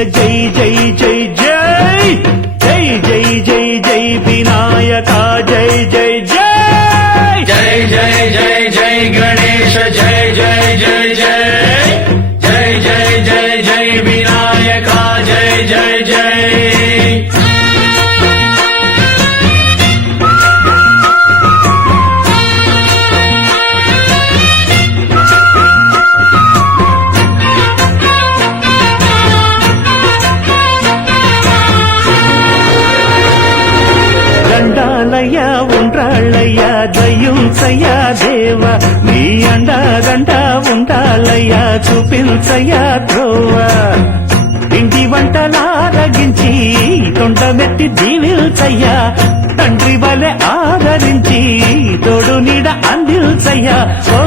జై జై జై జై జై జై జై జై వినాయక జై జై జై జై జై జై జై గణేశ జై జై జై జై జై జై జై జై వినాయక జై జై జై దండాలయ్యా ఉండ్రాళ్ళయ్యా దయుంచయ్యా దేవ నీ అండదండ ఉండాలయ్యా చూపించయ్యా ధ్రువ ఇంటి వంటలారగించి తొండమెత్తి దీవిల్చయ్యా తండ్రి వలె ఆదరించి తోడు నీడ అందిల్చయ్యా ఓ